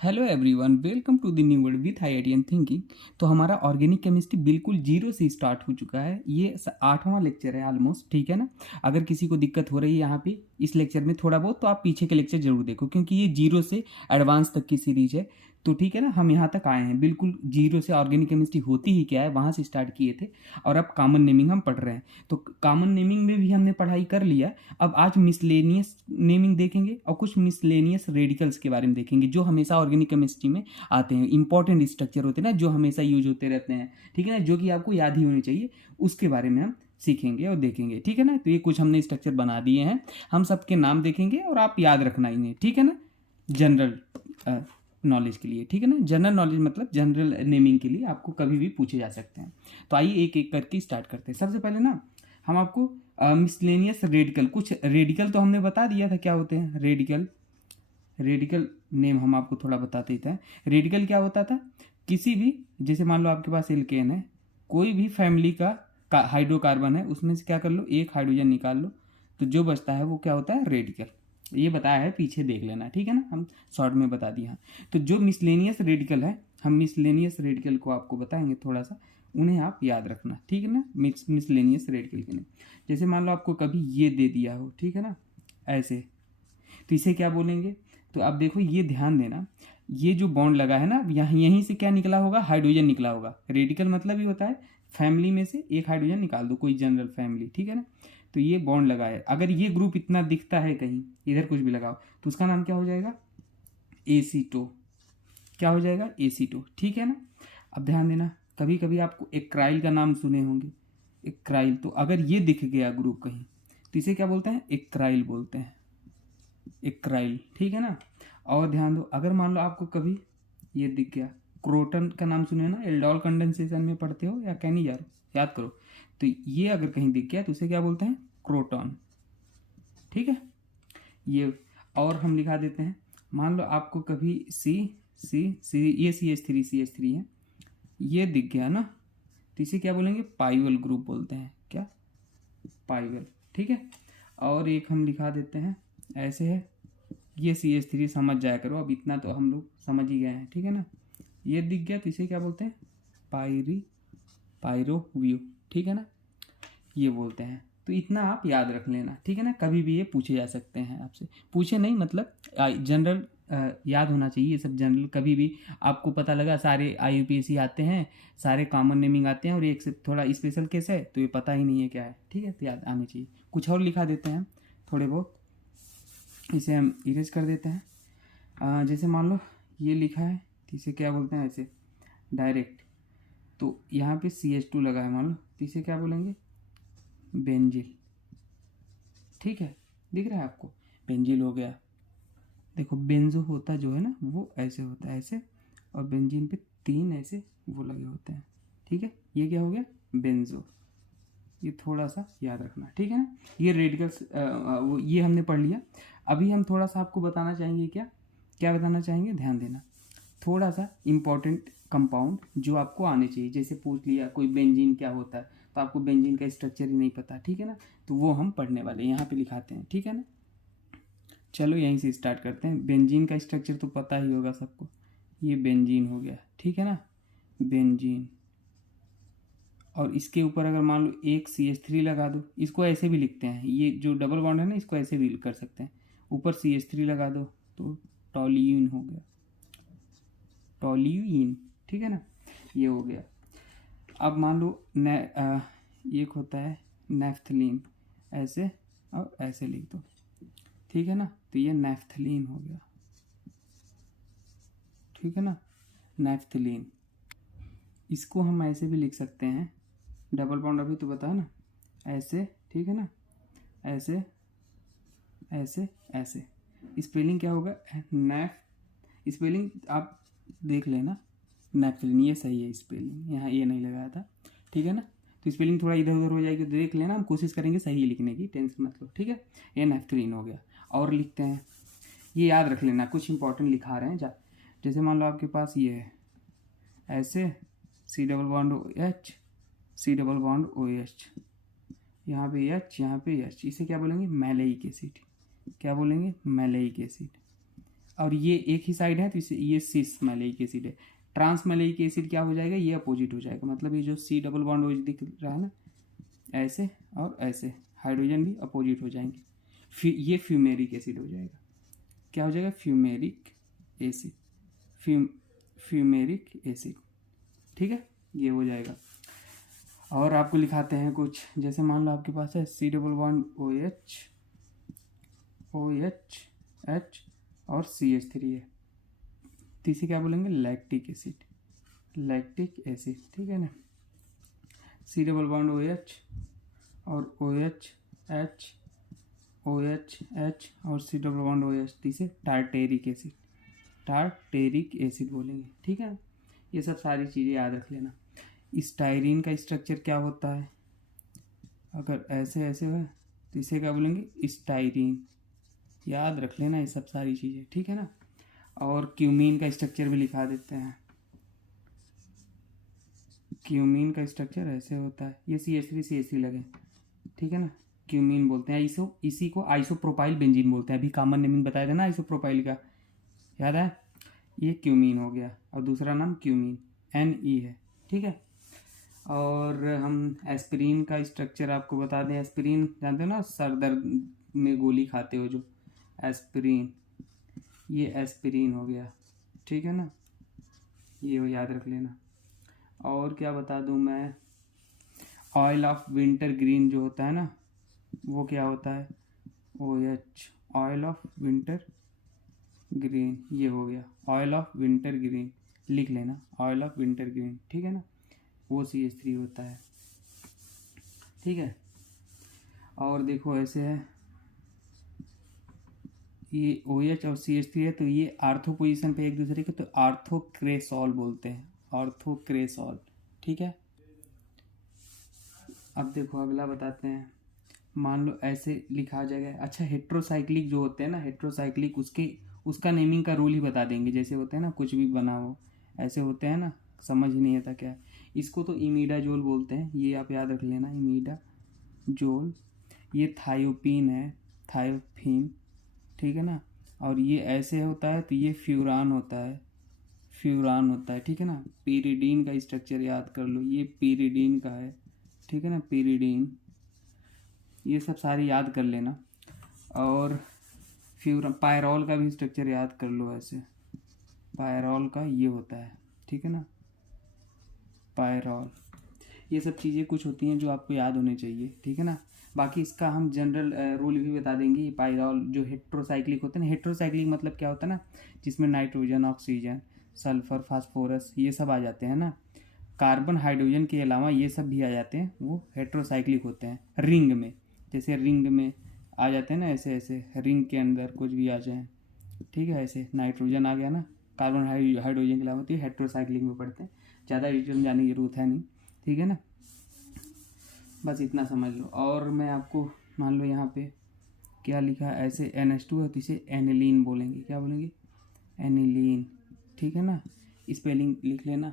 Hello everyone, welcome to the new world with IITian thinking. तो हमारा organic chemistry बिल्कुल zero से start हो चुका है। ये 8वां लेक्चर है ऑलमोस्ट, ठीक है ना। अगर किसी को दिक्कत हो रही है यहाँ पे इस लेक्चर में थोड़ा बहुत, तो आप पीछे के लेक्चर जरूर देखो, क्योंकि ये जीरो से एडवांस तक की सीरीज है। तो ठीक है ना, हम यहाँ तक आए हैं बिल्कुल जीरो से। ऑर्गेनिक केमिस्ट्री होती ही क्या है, वहाँ से स्टार्ट किए थे। और अब कॉमन नेमिंग हम पढ़ रहे हैं, तो कॉमन नेमिंग में भी हमने पढ़ाई कर लिया। अब आज मिसलेनियस नेमिंग देखेंगे और कुछ मिसलेनियस रेडिकल्स के बारे में देखेंगे, जो हमेशा ऑर्गेनिक केमिस्ट्री में आते हैं। इंपॉर्टेंट स्ट्रक्चर होते हैं ना, जो हमेशा यूज होते रहते हैं, ठीक है ना, जो कि आपको याद ही होने चाहिए। उसके बारे में हम सीखेंगे और देखेंगे, ठीक है ना। तो ये कुछ हमने स्ट्रक्चर बना दिए हैं, हम सबके नाम देखेंगे और आप याद रखना इन्हें, ठीक है ना। जनरल नॉलेज के लिए, ठीक है ना। जनरल नॉलेज मतलब जनरल नेमिंग के लिए आपको कभी भी पूछे जा सकते हैं। तो आइए एक एक करके स्टार्ट करते हैं। सबसे पहले ना हम आपको मिसलेनियस रेडिकल, कुछ रेडिकल तो हमने बता दिया था क्या होते हैं रेडिकल। रेडिकल नेम हम आपको थोड़ा बताते ही था। रेडिकल क्या होता था, किसी भी, जैसे मान लो आपके पास एल्केन है, कोई भी फैमिली का हाइड्रोकार्बन है, उसमें से क्या कर लो, एक हाइड्रोजन निकाल लो, तो जो बचता है वो क्या होता है, रेडिकल। ये बताया है, पीछे देख लेना, ठीक है ना, हम शॉर्ट में बता दिया। तो जो मिसलेनियस रेडिकल है, हम मिसलेनियस रेडिकल को आपको बताएंगे थोड़ा सा, उन्हें आप याद रखना, ठीक है ना। मिसलेनियस रेडिकल के लिए जैसे मान लो आपको कभी ये दे दिया हो, ठीक है ना, ऐसे, तो इसे क्या बोलेंगे। तो आप देखो, ये ध्यान देना, ये जो बॉन्ड लगा है ना, यहाँ यहीं से क्या निकला होगा, हाइड्रोजन निकला होगा। रेडिकल मतलब ही होता है फैमिली में से एक हाइड्रोजन निकाल दो, कोई जनरल फैमिली, ठीक है ना। तो ये बॉन्ड लगा है, अगर ये ग्रुप इतना दिखता है कहीं, इधर कुछ भी लगाओ, तो उसका नाम क्या हो जाएगा, एसीटो। क्या हो जाएगा, एसीटो, ठीक है ना। अब ध्यान देना, कभी कभी आपको एक्राइल का नाम सुने होंगे, एक्राइल। तो अगर ये दिख गया ग्रुप कहीं, तो इसे क्या बोलते हैं, एक्राइल बोलते हैं, एक्राइल, ठीक है ना। और ध्यान दो, अगर मान लो आपको कभी ये दिख गया, क्रोटन का नाम सुने ना, एल्डोल कंडेंसेशन में पढ़ते हो या कैनी यार, याद करो। तो ये अगर कहीं दिख गया तो उसे क्या बोलते हैं, क्रोटॉन, ठीक है। ये और हम लिखा देते हैं, मान लो आपको कभी सी सी सी, ये सी एच थ्री है, ये दिख गया ना, तो इसे क्या बोलेंगे, पाइवल ग्रुप बोलते हैं, क्या, पाइवल, ठीक है। और एक हम लिखा देते हैं, ऐसे है, ये CH3 समझ जाया करो, अब इतना तो हम लोग समझ ही गए हैं, ठीक है ना। ये दिख गया तो इसे क्या बोलते हैं, पायरो व्यू, ठीक है ना, ये बोलते हैं। तो इतना आप याद रख लेना, ठीक है ना, कभी भी ये पूछे जा सकते हैं आपसे, पूछे नहीं मतलब जनरल याद होना चाहिए ये सब जनरल। कभी भी आपको पता लगा सारे IUPAC आते हैं, सारे कॉमन नेमिंग आते हैं, और एक से थोड़ा स्पेशल केस है तो ये पता ही नहीं है क्या है, ठीक है, तो याद आनी चाहिए। कुछ और लिखा देते हैं थोड़े बहुत, इसे हम इरेज कर देते हैं। जैसे मान लो ये लिखा है, तो इसे क्या बोलते हैं, ऐसे डायरेक्ट, तो यहाँ पे CH2 लगा है मान लो, तो इसे क्या बोलेंगे, बेंजिल, ठीक है। दिख रहा है आपको, बेंजिल हो गया। देखो बेंजो होता जो है ना, वो ऐसे होता है, ऐसे, और बेंजीन पे 3 ऐसे वो लगे होते हैं, ठीक है। ये क्या हो गया, बेंजो। ये थोड़ा सा याद रखना, ठीक है ना। ये रेडिकल्स वो ये हमने पढ़ लिया। अभी हम थोड़ा सा आपको बताना चाहेंगे, क्या क्या बताना चाहेंगे, ध्यान देना, थोड़ा सा इम्पॉर्टेंट कंपाउंड जो आपको आने चाहिए। जैसे पूछ लिया कोई बेंजीन क्या होता है, तो आपको बेंजीन का स्ट्रक्चर ही नहीं पता, ठीक है ना, तो वो हम पढ़ने वाले यहाँ पे लिखाते हैं, ठीक है ना। चलो यहीं से स्टार्ट करते हैं। बेंजीन का स्ट्रक्चर तो पता ही होगा सबको, ये बेंजीन हो गया, ठीक है ना, बेंजीन। और इसके ऊपर अगर मान लो एक CH3 लगा दो, इसको ऐसे भी लिखते हैं, ये जो डबल बॉन्ड है ना, इसको ऐसे भी कर सकते हैं, ऊपर CH3 लगा दो, तो टॉल्यूइन हो गया, टॉल्यूइन, ठीक है ना, ये हो गया। अब मान लो एक होता है नेफ्थलीन, ऐसे और ऐसे लिख दो, ठीक है ना, तो ये नेफ्थलीन हो गया, ठीक है ना, नेफ्थलीन। इसको हम ऐसे भी लिख सकते हैं, डबल बॉन्ड अभी तो बता ना, ऐसे, ठीक है ना, ऐसे ऐसे ऐसे। स्पेलिंग क्या होगा, नेफ, स्पेलिंग आप देख लेना, नेफ्थलीन, ये सही है स्पेलिंग, यहाँ ये नहीं लगाया था, ठीक है ना। तो स्पेलिंग थोड़ा इधर उधर हो जाएगी तो देख लेना, हम कोशिश करेंगे सही लिखने की, टेंशन मत लो, ठीक है। ये नेफ्थलीन हो गया। और लिखते हैं, ये याद रख लेना, कुछ इंपॉर्टेंट लिखा रहे हैं जैसे मान लो आपके पास ये है, ऐसे C double bond OH, C double bond OH, यहाँ पे यहाँ पे H, इसे क्या बोलेंगे, मैलेइक एसिड, क्या बोलेंगे, मैलेइक एसिड। और ये एक ही साइड है तो इसे ये सिस मैलेइक एसिड है। ट्रांस मैलेइक एसिड क्या हो जाएगा, ये अपोजिट हो जाएगा, मतलब ये जो सी डबल बॉन्ड ओ दिख रहा है ना, ऐसे और ऐसे हाइड्रोजन भी अपोजिट हो जाएंगे, ये फ्यूमेरिक एसिड हो जाएगा। क्या हो जाएगा, फ्यूमेरिक एसिड, फ्यूमेरिक एसिड, ठीक है, ये हो जाएगा। और आपको लिखाते हैं कुछ, जैसे मान लो आपके पास है C double bond O H H और CH3 है, तो इसे क्या बोलेंगे, लैक्टिक एसिड, लैक्टिक एसिड, ठीक है ना। सी डबल बॉन्ड OH और OH H OH H और सी डबल बॉन्ड OH, तो इसे टार्टेरिक एसिड, टार्टेरिक एसिड बोलेंगे, ठीक है। ये सब सारी चीज़ें याद रख लेना। स्टाइरीन का स्ट्रक्चर क्या होता है, अगर ऐसे ऐसे हो तो इसे क्या बोलेंगे, स्टाइरीन, याद रख लेना ये सब सारी चीज़ें, ठीक है ना। और क्यूमीन का स्ट्रक्चर भी लिखा देते हैं। क्यूमीन का स्ट्रक्चर ऐसे होता है, ये CH3 लगे, ठीक है ना, क्यूमीन बोलते हैं। इसी को आइसोप्रोपाइल बेंजीन बोलते हैं, अभी कॉमन नेमिंग बताया था ना आइसोप्रोपाइल का, याद है, ये क्यूमीन हो गया, और दूसरा नाम क्यूमीन Ne है, ठीक है। और हम एस्पिरिन का स्ट्रक्चर आपको बता दें। एस्पिरिन जानते हो ना, सर दर्द में गोली खाते हो जो, एस्पिरिन, ये एस्पिरिन हो गया, ठीक है ना, ये याद रख लेना। और क्या बता दूं मैं, ऑयल ऑफ विंटर ग्रीन जो होता है ना, वो क्या होता है, OH, oil of winter green, ये हो गया ऑयल ऑफ विंटर ग्रीन, लिख लेना ऑयल ऑफ विंटर ग्रीन, ठीक है ना, वो CH3 होता है, ठीक है। और देखो ऐसे है, ये OH और CH3 है, तो ये आर्थो पोजीशन पे एक दूसरे के, तो आर्थोक्रेसॉल बोलते हैं, आर्थोक्रेसॉल, ठीक है। अब देखो अगला बताते हैं, मान लो ऐसे लिखा जाएगा। अच्छा, हेट्रोसाइक्लिक जो होते हैं ना, हेट्रोसाइक्लिक, उसका नेमिंग का रूल ही बता देंगे। जैसे होते हैं ना, कुछ भी बना हो ऐसे होते हैं ना, समझ ही नहीं आता क्या है। इसको तो इमीडाजोल बोलते हैं, ये आप याद रख लेना, इमीडाजोल। ये थायोपीन है, थायोफीन, ठीक है ना। और ये ऐसे होता है तो ये फ्यूरान होता है, फ्यूरान होता है, ठीक है ना। पीरिडीन का स्ट्रक्चर याद कर लो, ये पीरिडीन का है, ठीक है ना, पीरिडीन, ये सब सारे याद कर लेना। और पायरॉल का भी स्ट्रक्चर याद कर लो, ऐसे पायरॉल का ये होता है, ठीक है ना, पायरॉल। ये सब चीज़ें कुछ होती हैं जो आपको याद होने चाहिए, ठीक है ना। बाकी इसका हम जनरल रूल भी बता देंगे। पायरॉल जो हेट्रोसाइक्लिक होते हैं ना, हेट्रोसाइक्लिक मतलब क्या होता है ना, जिसमें नाइट्रोजन, ऑक्सीजन, सल्फर, फास्फोरस ये सब आ जाते हैं ना, कार्बन, हाइड्रोजन के अलावा ये सब भी आ जाते हैं, वो हेट्रोसाइक्लिक होते हैं। रिंग में, जैसे रिंग में आ जाते हैं ना, ऐसे ऐसे रिंग के अंदर कुछ भी आ जाए, ठीक है। ऐसे नाइट्रोजन आ गया ना, कार्बन, हाइड्रोजन के अलावा, तो ये हेट्रोसाइक्लिक में पढ़ते हैं। ज़्यादा डिटेल में जाने की जरूरत है नहीं, ठीक है ना, बस इतना समझ लो। और मैं आपको, मान लो यहाँ पे क्या लिखा है, ऐसे NH2 है तो इसे एनिलीन बोलेंगे, क्या बोलेंगे, एनिलीन, ठीक है ना। स्पेलिंग लिख लेना,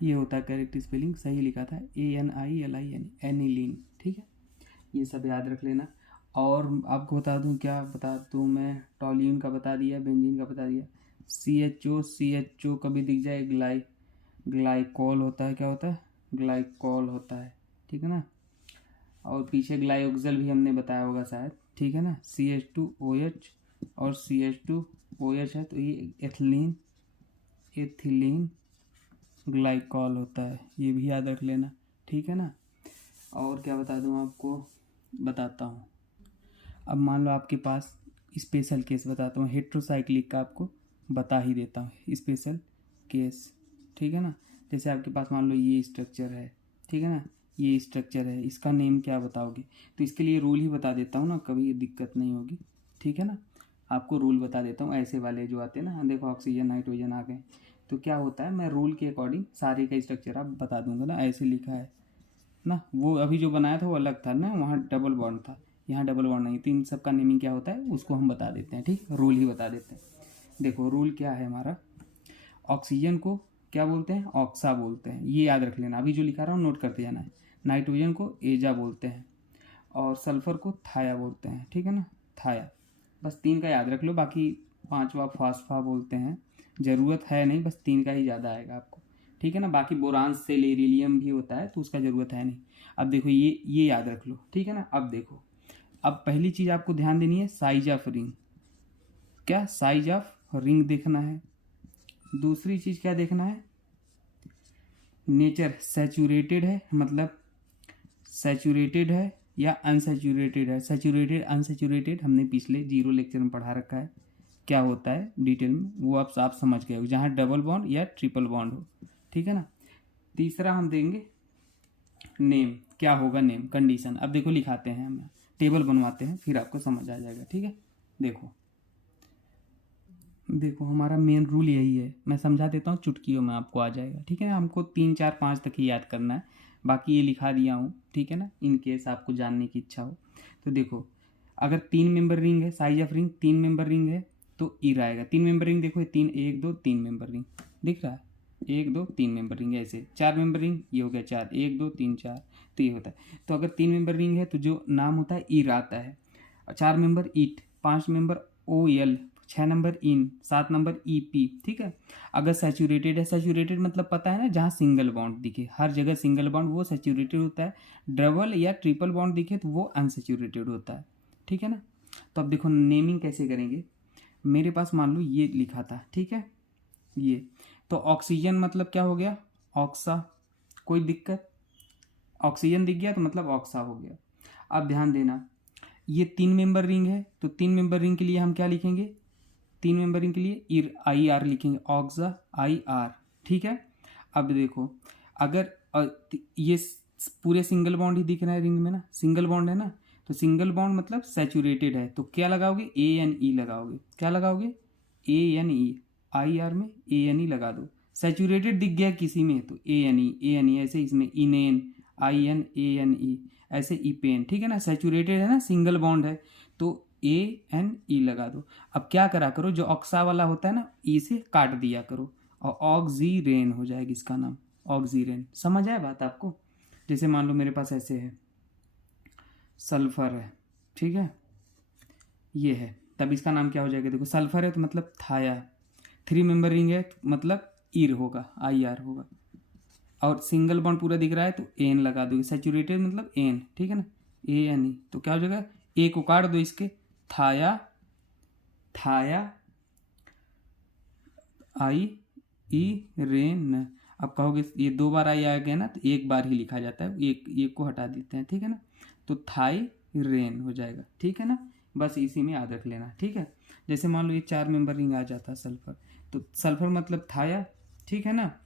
ये होता है करेक्ट स्पेलिंग, सही लिखा था, ANILIN, एनिलीन, ठीक है। ये सब याद रख लेना। और आपको बता दूं, क्या बता दूं मैं, टॉल्यून का बता दिया, बेंजीन का बता दिया। CHO कभी दिख जाए, ग्लाइकॉल होता है, क्या होता है, ग्लाइकॉल होता है, ठीक है ना। और पीछे ग्लाइओक्सल भी हमने बताया होगा शायद, ठीक है ना। CH2OH और CH2OH है तो ये एथिलीन ग्लाइकॉल होता है, ये भी याद रख लेना, ठीक है ना। और क्या बता दूं आपको, बताता हूँ। अब मान लो आपके पास स्पेशल केस बताता हूँ, हेट्रोसाइक्लिक का आपको बता ही देता हूँ स्पेशल केस, ठीक है ना। जैसे आपके पास मान लो ये स्ट्रक्चर है, ठीक है ना, ये स्ट्रक्चर है, इसका नेम क्या बताओगे, तो इसके लिए रूल ही बता देता हूँ ना, कभी दिक्कत नहीं होगी, ठीक है ना। आपको रूल बता देता हूँ, ऐसे वाले जो आते हैं ना, देखो ऑक्सीजन, नाइट्रोजन आ गए, तो क्या होता है, मैं रूल के अकॉर्डिंग सारे का स्ट्रक्चर आप बता दूंगा ना। ऐसे लिखा है ना, वो अभी जो बनाया था वो अलग था ना, वहाँ डबल बॉन्ड था, यहाँ डबल बॉन्ड नहीं, तो इन सब का नेमिंग क्या होता है उसको हम बता देते हैं, ठीक, रूल ही बता देते हैं। देखो रूल क्या है हमारा, ऑक्सीजन को क्या बोलते हैं, ऑक्सा बोलते हैं, ये याद रख लेना, अभी जो लिखा रहा हूँ नोट करते जाना है। नाइट्रोजन को एजा बोलते हैं, और सल्फर को थाया बोलते हैं, ठीक है ना, थाया। बस 3 का याद रख लो, बाकी पांचवा फास्फा बोलते हैं, ज़रूरत है नहीं, बस 3 का ही ज़्यादा आएगा आपको, ठीक है ना। बाकी बोरान से लेरिलियम भी होता है तो उसका ज़रूरत है नहीं। अब देखो ये याद रख लो, ठीक है ना। अब देखो, अब पहली चीज़ आपको ध्यान देनी है साइज ऑफ रिंग, क्या साइज ऑफ रिंग देखना है। दूसरी चीज़ क्या देखना है, नेचर, सैचुरेटेड है मतलब सैचुरेटेड है या अनसैचुरेटेड है। सैचुरेटेड अनसैचुरेटेड हमने पिछले 0 लेक्चर में पढ़ा रखा है, क्या होता है डिटेल में, वो आप समझ गए हो, जहाँ डबल बॉन्ड या ट्रिपल बॉन्ड हो, ठीक है ना। तीसरा हम देंगे नेम, क्या होगा नेम, कंडीशन। अब देखो लिखाते हैं, हम टेबल बनवाते हैं फिर आपको समझ आ जाएगा, ठीक है। देखो देखो हमारा मेन रूल यही है, मैं समझा देता हूँ, चुटकियों में आपको आ जाएगा, ठीक है ना। हमको 3 4 5 तक ही याद करना है, बाकी ये लिखा दिया हूँ, ठीक है ना, इन केस आपको जानने की इच्छा हो तो। देखो अगर 3 मेंबर रिंग है, size of ring 3 member ring है तो ईर आएगा। 3 मेंबर रिंग देखो, 3 1 2 3 मेंबर रिंग दिख रहा है, 1 2 3 मेंबर रिंग है ऐसे। 4 मेंबर रिंग ये हो गया 4, 1 2 3 4, तो ये होता है। तो अगर 3 मेंबर रिंग है तो जो नाम होता है ईर आता है। 4 मेंबर ईट, 5 मेंबर ओ एल, 6 नंबर इन, 7 नंबर ई पी, ठीक है। अगर सैचुरेटेड है, सैचुरेटेड मतलब पता है ना, जहाँ सिंगल बॉन्ड दिखे, हर जगह सिंगल बॉन्ड वो सैचुरेटेड होता है। डबल या ट्रिपल बॉन्ड दिखे तो वो अनसैचुरेटेड होता है, ठीक है ना। तो अब देखो नेमिंग कैसे करेंगे। मेरे पास मान लो ये लिखा था, ठीक है, ये तो ऑक्सीजन मतलब क्या हो गया, ऑक्सा, कोई दिक्कत, ऑक्सीजन दिख गया तो मतलब ऑक्सा हो गया। अब ध्यान देना, ये 3 मेंबर रिंग है तो 3 मेंबर रिंग के लिए हम क्या लिखेंगे, 3 मेंबर रिंग के लिए इर आई आर लिखेंगे, ऑक्सा आई आर, ठीक है। अब देखो अगर ये पूरे सिंगल बॉन्ड ही दिख रहा है रिंग में ना, सिंगल बॉन्ड है ना, तो सिंगल बॉन्ड मतलब सैचुरेटेड है तो क्या लगाओगे, ए एन ई लगाओगे, क्या लगाओगे, A N E, I R में ए एन ई लगा दो। सैचुरेटेड दिख गया किसी में तो ए एन ई ऐसे, इसमें इनेन, I N A N E ऐसे, ई पेन, ठीक है ना। सैचुरेटेड है ना, सिंगल बॉन्ड है तो ए एन ई लगा दो। अब क्या करा करो, जो ऑक्सा वाला होता है ना, ई से काट दिया करो और ऑक्सीरेन हो जाएगी इसका नाम, ऑक्सीरेन। समझ आया बात आपको। जैसे मान लो मेरे पास ऐसे है, सल्फर है, ठीक है, ये है, तब इसका नाम क्या हो जाएगा, देखो सल्फर है तो मतलब थाया, 3 मेंबर रिंग है तो मतलब ईर होगा, आई आर होगा, और सिंगल बॉन्ड पूरा दिख रहा है तो एन लगा दोगे, सैचुरेटेड मतलब एन, ठीक है ना, ए एन ई, तो क्या हो जाएगा, ए को काट दो इसके, थाया, थाया आई ई रेन। अब कहोगे ये 2 बार आई आ गया ना, तो 1 बार ही लिखा जाता है, एक को हटा देते हैं, ठीक है ना, तो थाई रेन हो जाएगा, ठीक है ना। बस इसी में याद रख लेना, ठीक है। जैसे मान लो ये 4 मेंबर रिंग आ जाता है सल्फर, तो सल्फर मतलब थाया, ठीक है ना।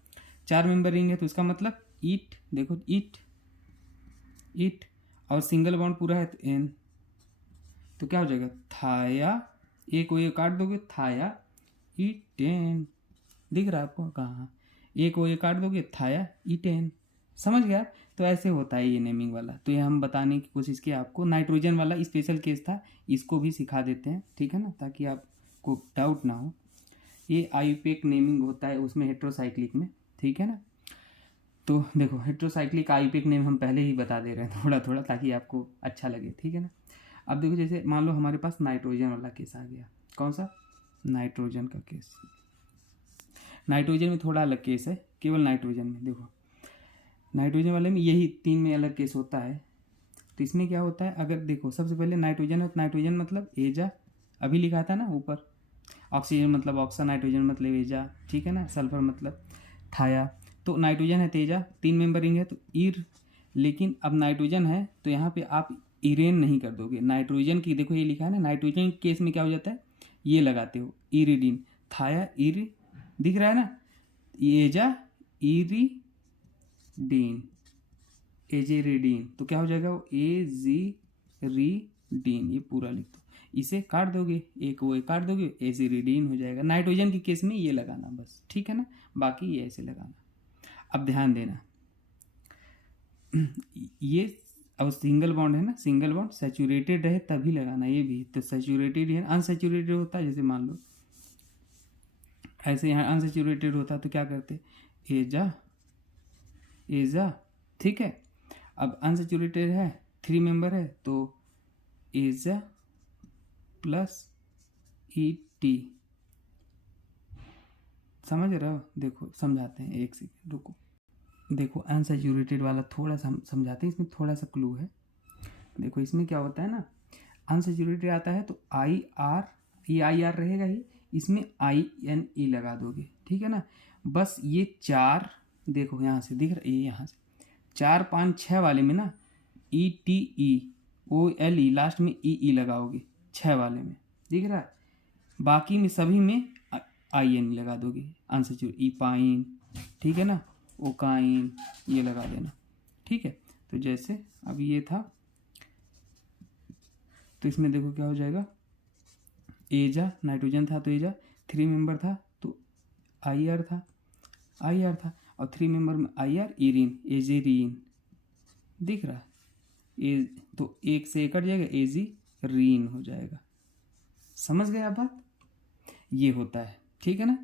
4 मेंबर रिंग है तो उसका मतलब ईट, देखो ईट, ईट, और सिंगल बॉन्ड पूरा है तो एन, तो क्या हो जाएगा, थाया, एक को ये काट दोगे, थाया ईटेन, दिख रहा है आपको, कहाँ, एक को ये काट दोगे, थाया ईटेन, समझ गया। तो ऐसे होता है ये नेमिंग वाला, तो ये हम बताने की कोशिश की आपको। नाइट्रोजन वाला स्पेशल केस था, इसको भी सिखा देते हैं, ठीक है ना, ताकि आपको डाउट ना हो। ये आईयूपैक नेमिंग होता है उसमें हेट्रोसाइक्लिक में, ठीक है ना। तो देखो हेट्रोसाइक्लिक आईयूपैक नेम हम पहले ही बता दे रहे हैं थोड़ा थोड़ा, ताकि आपको अच्छा लगे, ठीक है ना। अब देखो जैसे मान लो हमारे पास नाइट्रोजन वाला केस आ गया, कौन सा, नाइट्रोजन का केस। नाइट्रोजन में थोड़ा अलग केस है, केवल नाइट्रोजन में देखो, नाइट्रोजन वाले में यही 3 में अलग केस होता है। तो इसमें क्या होता है, अगर देखो सबसे पहले नाइट्रोजन है तो नाइट्रोजन मतलब एजा, अभी लिखा था ना ऊपर, ऑक्सीजन मतलब ऑक्सा, नाइट्रोजन मतलब एजा, ठीक है ना, सल्फर मतलब थाया। तो नाइट्रोजन है तेजा, 3 मेंबर रिंग है तो ईर, लेकिन अब नाइट्रोजन है तो यहाँ पे आप इरेन नहीं कर दोगे, नाइट्रोजन की देखो ये लिखा है ना, नाइट्रोजन केस में क्या हो जाता है, ये लगाते हो इरिडीन, थाया इरी, दिख रहा है ना, एजा इरीडीन, एजेरिडीन, तो क्या हो जाएगा वो एजीरीडीन, ये पूरा लिख दो, इसे काट दोगे, एक वो काट दोगे, एजीरिडीन हो जाएगा। नाइट्रोजन के केस में ये लगाना बस, ठीक है ना, बाकी ये ऐसे लगाना। अब ध्यान देना, ये अब सिंगल बॉन्ड है ना, सिंगल बॉन्ड सैचुरेटेड रहे तभी लगाना, ये भी तो सैचुरेटेड है, अनसैचुरेटेड होता है, जैसे मान लो ऐसे यहाँ अनसैचुरेटेड होता है तो क्या करते, एजा एजा, ठीक है। अब अनसैचुरेटेड है, 3 मेंबर है तो एजा प्लस ई टी, समझ रहे हो? देखो समझाते हैं, एक सेकेंड रुको। देखो अनसैचुरेटेड वाला थोड़ा सा हम समझाते हैं, इसमें थोड़ा सा क्लू है। देखो इसमें क्या होता है ना, अनसैचुरेटेड आता है तो आई आर, ये आई आर रहेगा ही, इसमें आई एन ई लगा दोगे, ठीक है ना। बस ये 4, देखो यहाँ से दिख रहा है, ये यहाँ से 4 5 6 वाले में ना E T E O L E last में ई ई लगाओगे, 6 वाले में दिख रहा है। बाकी में सभी में आई एन लगा दोगे, अनसैचुरेटेड ई पाइन, ठीक है ना, ओकाइन ये लगा देना, ठीक है। तो जैसे अब ये था, तो इसमें देखो क्या हो जाएगा, एजा नाइट्रोजन था तो एजा, 3 मेंबर था तो आई आर था, आई आर था, और 3 मेंबर में आई आर इरीन, एजेरीन दिख रहा है, ए तो एक से एक कट जाएगा, एजीरीन हो जाएगा। समझ गए आप बात? ये होता है, ठीक है ना,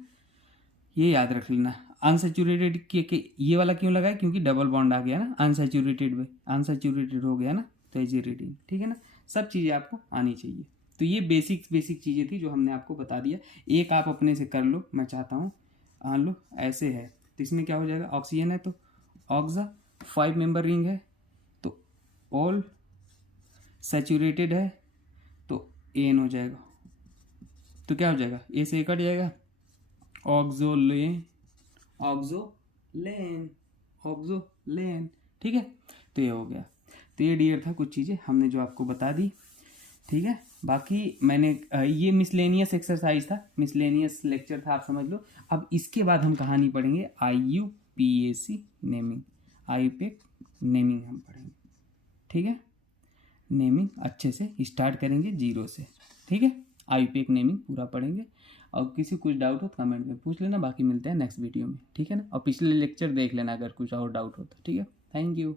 ये याद रख लेना। अनसैचुरेटेड के ये वाला क्यों लगा है, क्योंकि डबल बॉन्ड आ गया ना अनसैचुरेटेड में, अनसैचुरेटेड हो गया ना, तो एजेरीन, ठीक है ना। सब चीज़ें आपको आनी चाहिए। तो ये बेसिक चीज़ें थी जो हमने आपको बता दिया। एक आप अपने से कर लो, मैं चाहता हूँ हाँ लो, ऐसे है तो इसमें क्या हो जाएगा, ऑक्सीजन है तो ऑक्सा, 5 मेंबर रिंग है तो ऑल, सैचुरेटेड है तो एन हो जाएगा, तो क्या हो जाएगा, ए से कट जाएगा, ऑक्सोलेन, ऑक्सोलेन, ऑक्सोलेन, ठीक है। तो ये हो गया। तो ये डियर था कुछ चीज़ें हमने जो आपको बता दी, ठीक है। बाकी मैंने ये मिसलेनियस एक्सरसाइज था, मिसलेनियस लेक्चर था, आप समझ लो। अब इसके बाद हम कहानी पढ़ेंगे IUPAC नेमिंग, IUPAC नेमिंग हम पढ़ेंगे, ठीक है। नेमिंग अच्छे से स्टार्ट करेंगे 0 से, ठीक है। IUPAC नेमिंग पूरा पढ़ेंगे, और किसी कुछ डाउट हो तो कमेंट में पूछ लेना। बाकी मिलते हैं नेक्स्ट वीडियो में, ठीक है ना। और पिछले लेक्चर देख लेना अगर कुछ और डाउट हो तो, ठीक है। Thank you.